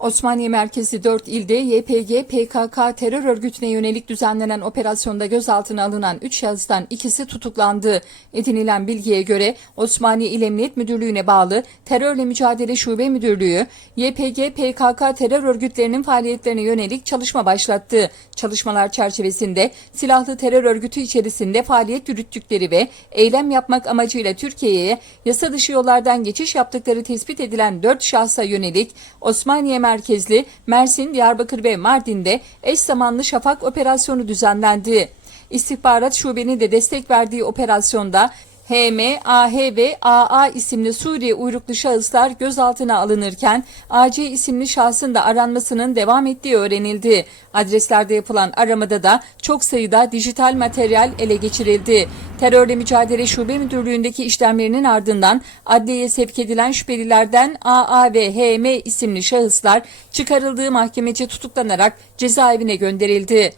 Osmaniye merkezi 4 ilde YPG, PKK terör örgütüne yönelik düzenlenen operasyonda gözaltına alınan 3 şahıstan ikisi tutuklandı. Edinilen bilgiye göre Osmaniye İl Emniyet Müdürlüğü'ne bağlı Terörle Mücadele Şube Müdürlüğü, YPG, PKK terör örgütlerinin faaliyetlerine yönelik çalışma başlattı. Çalışmalar çerçevesinde silahlı terör örgütü içerisinde faaliyet yürüttükleri ve eylem yapmak amacıyla Türkiye'ye yasa dışı yollardan geçiş yaptıkları tespit edilen 4 şahsa yönelik Osmaniye merkezli Mersin, Diyarbakır ve Mardin'de eş zamanlı şafak operasyonu düzenlendi. İstihbarat şubenin de destek verdiği operasyonda HM, AH ve AA isimli Suriye uyruklu şahıslar gözaltına alınırken AC isimli şahsın da aranmasının devam ettiği öğrenildi. Adreslerde yapılan aramada da çok sayıda dijital materyal ele geçirildi. Terörle Mücadele Şube Müdürlüğü'ndeki işlemlerinin ardından adliyeye sevk edilen şüphelilerden AA ve HM isimli şahıslar çıkarıldığı mahkemece tutuklanarak cezaevine gönderildi.